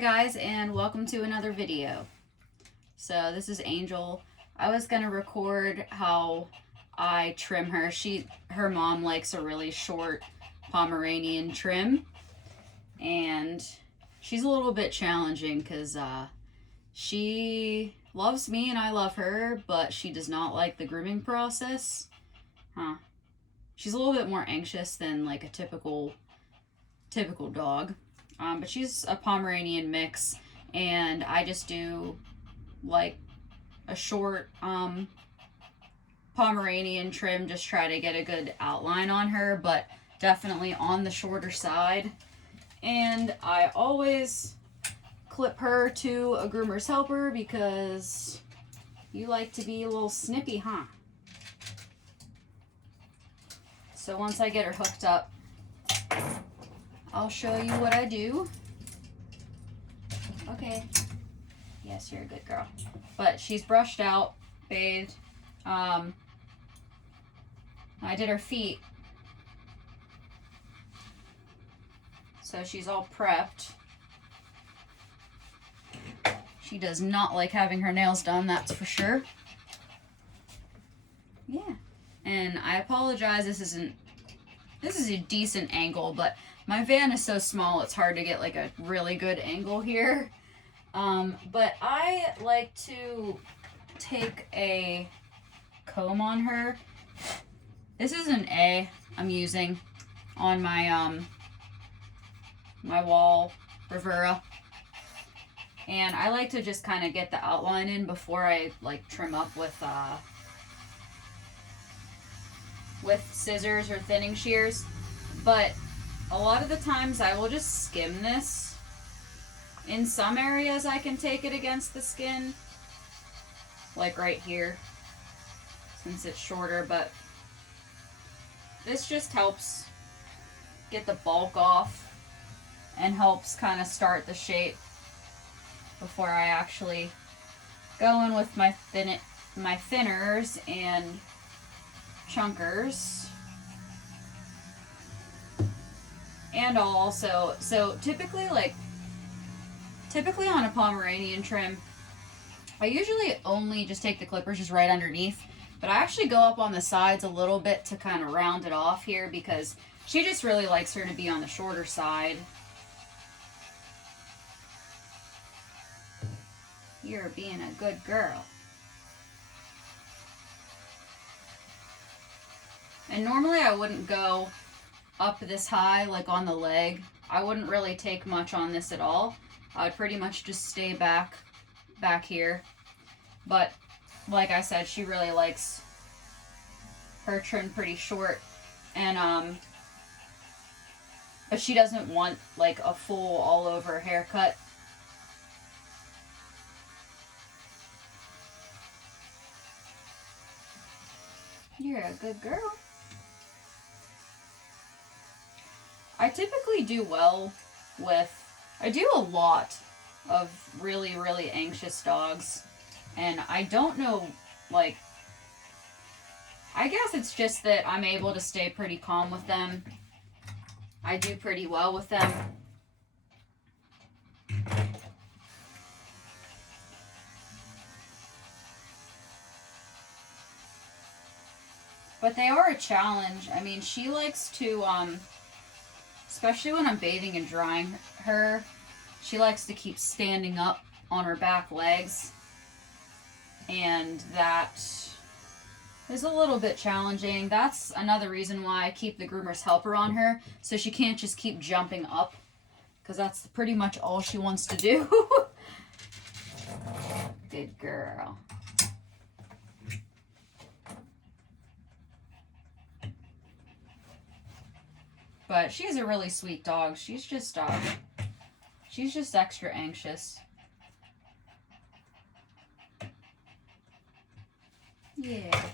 guys, and welcome to another video. So this is Angel. I was gonna record how I trim her. Her mom likes a really short Pomeranian trim, and she's a little bit challenging because she loves me and I love her, but she does not like the grooming process. She's a little bit more anxious than like a typical dog. But she's a Pomeranian mix, and I just do like a short Pomeranian trim, just try to get a good outline on her, but definitely on the shorter side. And I always clip her to a groomer's helper because you like to be a little snippy, huh? So once I get her hooked up, I'll show you what I do. Okay. Yes, you're a good girl. But she's brushed out, bathed. I did her feet. So she's all prepped. She does not like having her nails done, that's for sure. Yeah. And I apologize, this is a decent angle, but my van is so small it's hard to get like a really good angle here. But I like to take a comb on her. This is an A I'm using on my my wall Bravura. And I like to just kind of get the outline in before I like trim up with scissors or thinning shears. But a lot of the times I will just skim this. In some areas I can take it against the skin, like right here, since it's shorter, but this just helps get the bulk off and helps kind of start the shape before I actually go in with my thinners and chunkers. And I'll also, so typically on a Pomeranian trim, I usually only just take the clippers just right underneath, but I actually go up on the sides a little bit to kind of round it off here because she just really likes her to be on the shorter side. You're being a good girl. And normally I wouldn't go up this high, like on the leg. I wouldn't really take much on this at all. I would pretty much just stay back here. But like I said, she really likes her trim pretty short, and but she doesn't want like a full all over haircut. You're a good girl. I typically do well with, I do a lot of really, really anxious dogs, and I don't know, like, I guess it's just that I'm able to stay pretty calm with them. I do pretty well with them. But they are a challenge. I mean, she likes to, especially when I'm bathing and drying her, she likes to keep standing up on her back legs. And that is a little bit challenging. That's another reason why I keep the groomer's helper on her, so she can't just keep jumping up, because that's pretty much all she wants to do. Good girl. But she's a really sweet dog. She's just extra anxious. Yeah.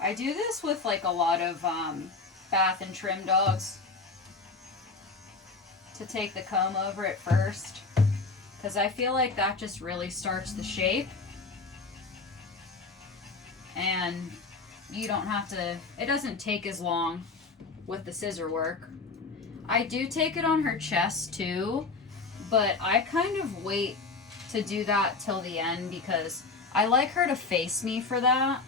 I do this with like a lot of bath and trim dogs, to take the comb over it first, because I feel like that just really starts the shape. and you don't have to, it doesn't take as long with the scissor work. I do take it on her chest too, but I kind of wait to do that till the end because I like her to face me for that.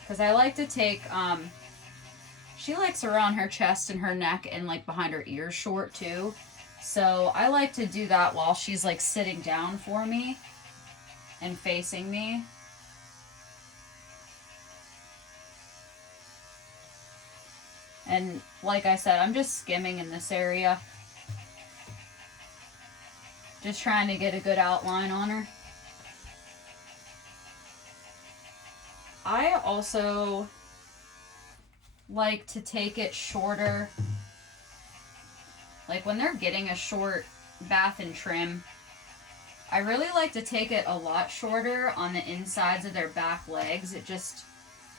Because I like to take, she likes around her chest and her neck and like behind her ears short too. So I like to do that while she's like sitting down for me and facing me. And like I said, I'm just skimming in this area. Just trying to get a good outline on her. I also like to take it shorter. Like when they're getting a short bath and trim, I really like to take it a lot shorter on the insides of their back legs. It just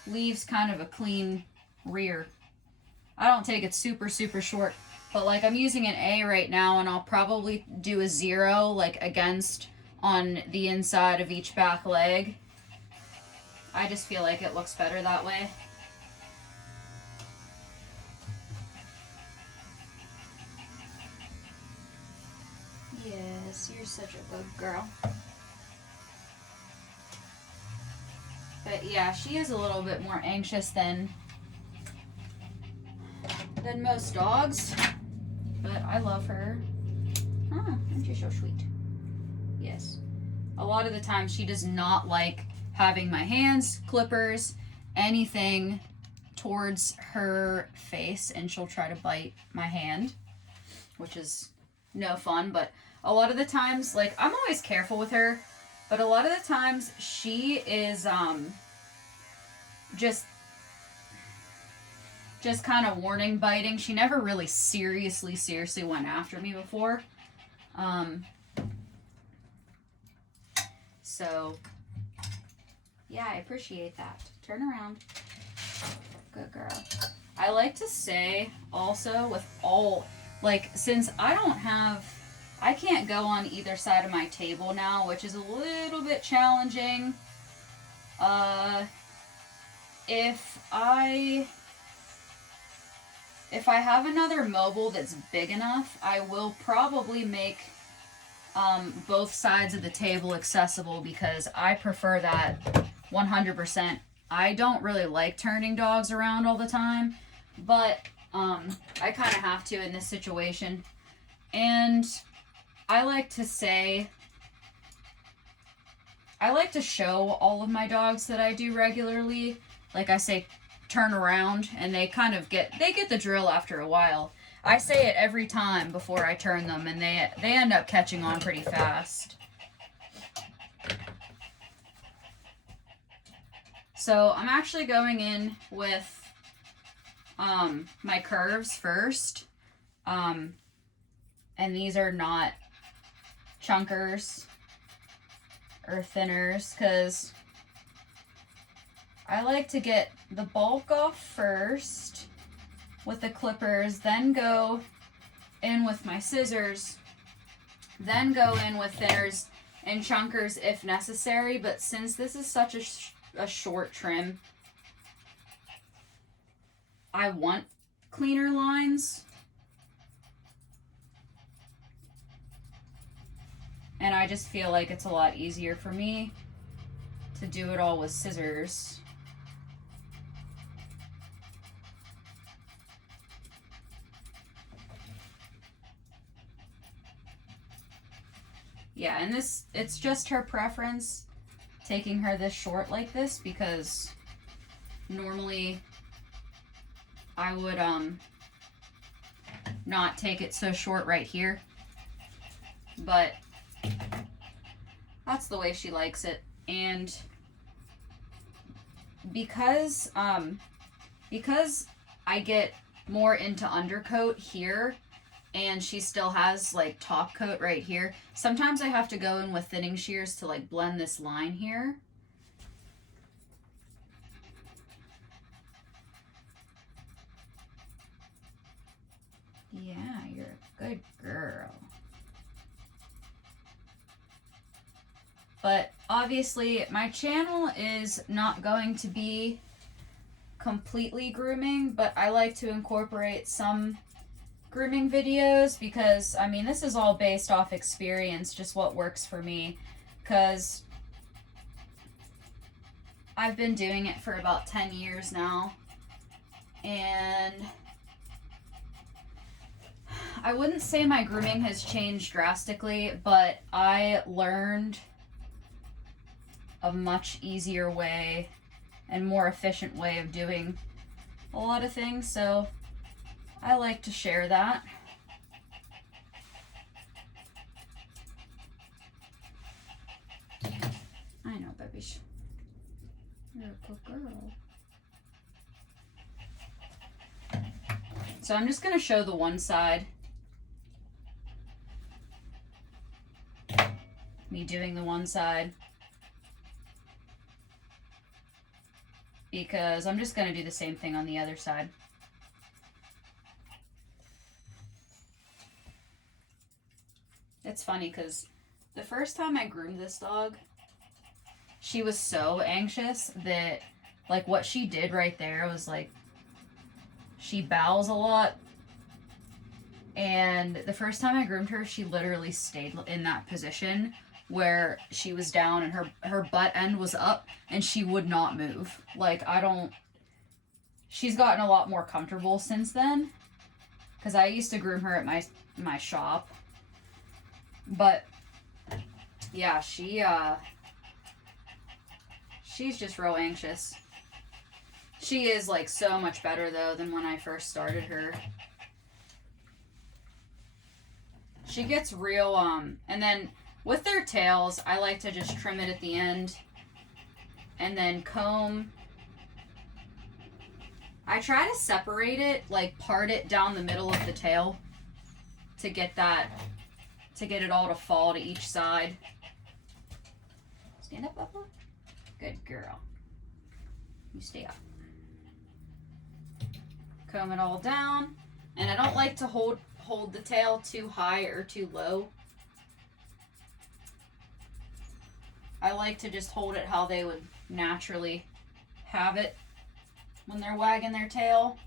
leaves kind of a clean rear. I don't take it super, super short, but like I'm using an A right now and I'll probably do a 0 like against on the inside of each back leg. I just feel like it looks better that way. Yes, you're such a good girl. But yeah, she is a little bit more anxious than most dogs, but I love her. Oh, aren't you so sweet? Yes. A lot of the time she does not like having my hands, clippers, anything towards her face, and she'll try to bite my hand, which is no fun. But a lot of the times, like, I'm always careful with her, but a lot of the times she is just kind of warning biting. She never really seriously went after me before. So yeah, I appreciate that. Turn around. Good girl. I like to say also with all, like, since I can't go on either side of my table now, which is a little bit challenging. If I have another mobile that's big enough, I will probably make both sides of the table accessible because I prefer that 100%. I don't really like turning dogs around all the time, but I kind of have to in this situation. And I like to show all of my dogs that I do regularly. Like I say, turn around, and they kind of get the drill after a while. I say it every time before I turn them, and they end up catching on pretty fast. So I'm actually going in with my curves first. And these are not chunkers or thinners, because I like to get the bulk off first with the clippers, then go in with my scissors, then go in with thinners and chunkers if necessary. But since this is such a short trim, I want cleaner lines. And I just feel like it's a lot easier for me to do it all with scissors. Yeah, and it's just her preference taking her this short like this, because normally I would not take it so short right here, but that's the way she likes it. And because I get more into undercoat here, and she still has like top coat right here, sometimes I have to go in with thinning shears to like blend this line here. Yeah, you're a good girl. But obviously my channel is not going to be completely grooming, but I like to incorporate some grooming videos because, I mean, this is all based off experience, just what works for me, because I've been doing it for about 10 years now, and I wouldn't say my grooming has changed drastically, but I learned a much easier way and more efficient way of doing a lot of things, so I like to share that. I know, baby. You're a good girl. So I'm just gonna show the one side. Me doing the one side. Because I'm just gonna do the same thing on the other side. It's funny because the first time I groomed this dog, she was so anxious that, like, what she did right there was, like, she bows a lot. And the first time I groomed her, she literally stayed in that position where she was down and her butt end was up and she would not move. Like, she's gotten a lot more comfortable since then, because I used to groom her at my shop. But yeah, she's just real anxious. She is, like, so much better though than when I first started her. She gets real, and then with their tails, I like to just trim it at the end and then comb. I try to separate it, like part it down the middle of the tail to get it all to fall to each side. Stand up, Bubba. Good girl. You stay up. Comb it all down. And I don't like to hold the tail too high or too low. I like to just hold it how they would naturally have it when they're wagging their tail.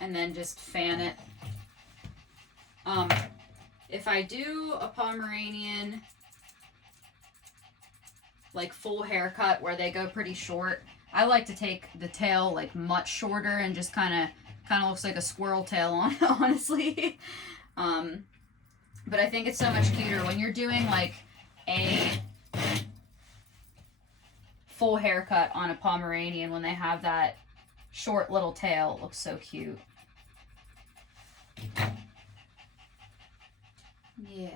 And then just fan it. If I do a Pomeranian, like, full haircut where they go pretty short, I like to take the tail, like, much shorter and just kind of looks like a squirrel tail on, honestly. But I think it's so much cuter when you're doing, like, a full haircut on a Pomeranian when they have that short little tail. It looks so cute. Yeah.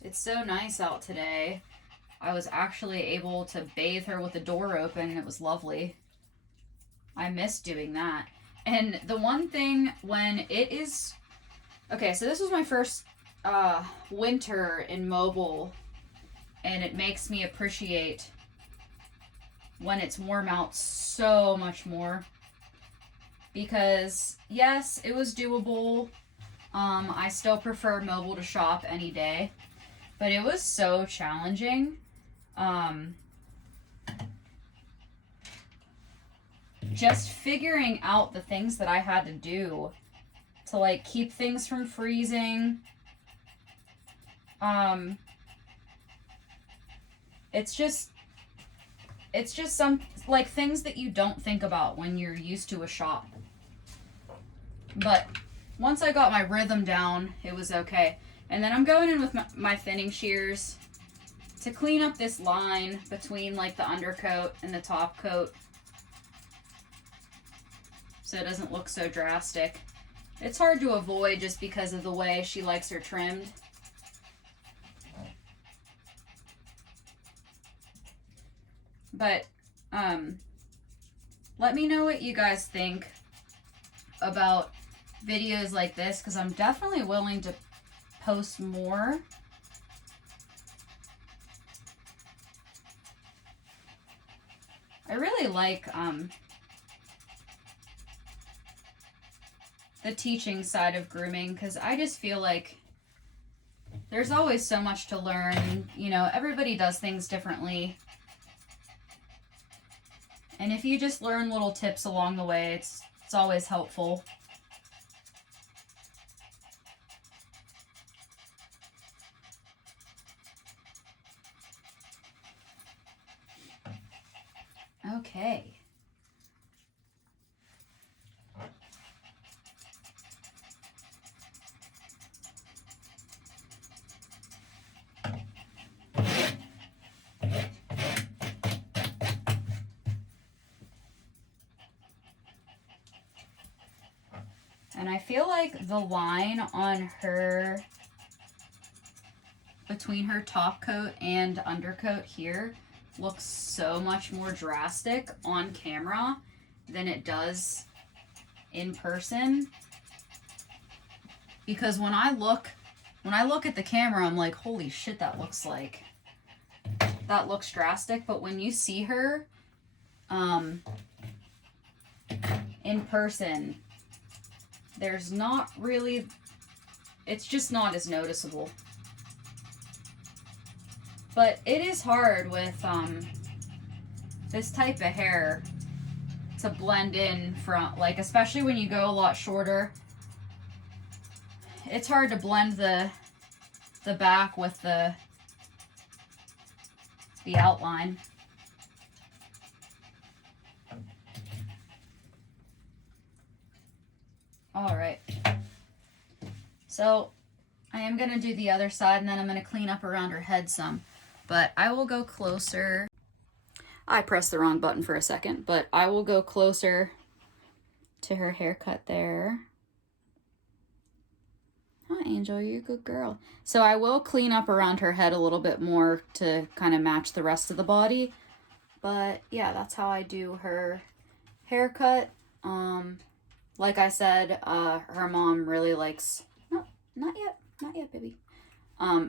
It's so nice out today. I was actually able to bathe her with the door open, and it was lovely. I miss doing that. And the one thing when it is... Okay, so this was my first winter in mobile, and it makes me appreciate when it's warm out so much more. Because, yes, it was doable. I still prefer mobile to shop any day. But it was so challenging. Just figuring out the things that I had to do to, like, keep things from freezing. It's just some, like, things that you don't think about when you're used to a shop. But once I got my rhythm down, it was okay. And then I'm going in with my thinning shears to clean up this line between, like, the undercoat and the top coat, so it doesn't look so drastic. It's hard to avoid just because of the way she likes her trimmed. But let me know what you guys think about videos like this, because I'm definitely willing to post more. I really like the teaching side of grooming, because I just feel like there's always so much to learn. You know, everybody does things differently. And if you just learn little tips along the way, it's always helpful. Okay. And I feel like the line on her, between her top coat and undercoat here, looks so much more drastic on camera than it does in person. Because when I look at the camera, I'm like, holy shit, that looks drastic. But when you see her in person, there's not really, it's just not as noticeable. But it is hard with this type of hair to blend in from, like, especially when you go a lot shorter. It's hard to blend the back with the outline. All right. So I am going to do the other side, and then I'm going to clean up around her head some. But I will go closer. I pressed the wrong button for a second, but I will go closer to her haircut there. Oh, Angel, you're a good girl. So I will clean up around her head a little bit more to kind of match the rest of the body. But yeah, that's how I do her haircut. Like I said, her mom really likes, no, not yet, baby.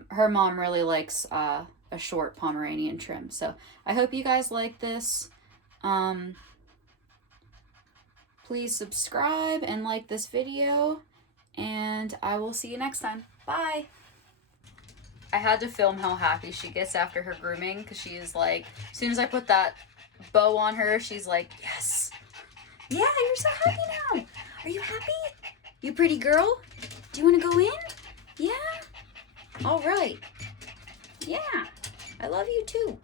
Her mom really likes a short Pomeranian trim. So I hope you guys like this. Please subscribe and like this video, and I will see you next time. Bye. I had to film how happy she gets after her grooming, because she is like, as soon as I put that bow on her, she's like, yes. Yeah, you're so happy now. Are you happy? You pretty girl? Do you want to go in? Yeah? All right. Yeah. I love you too.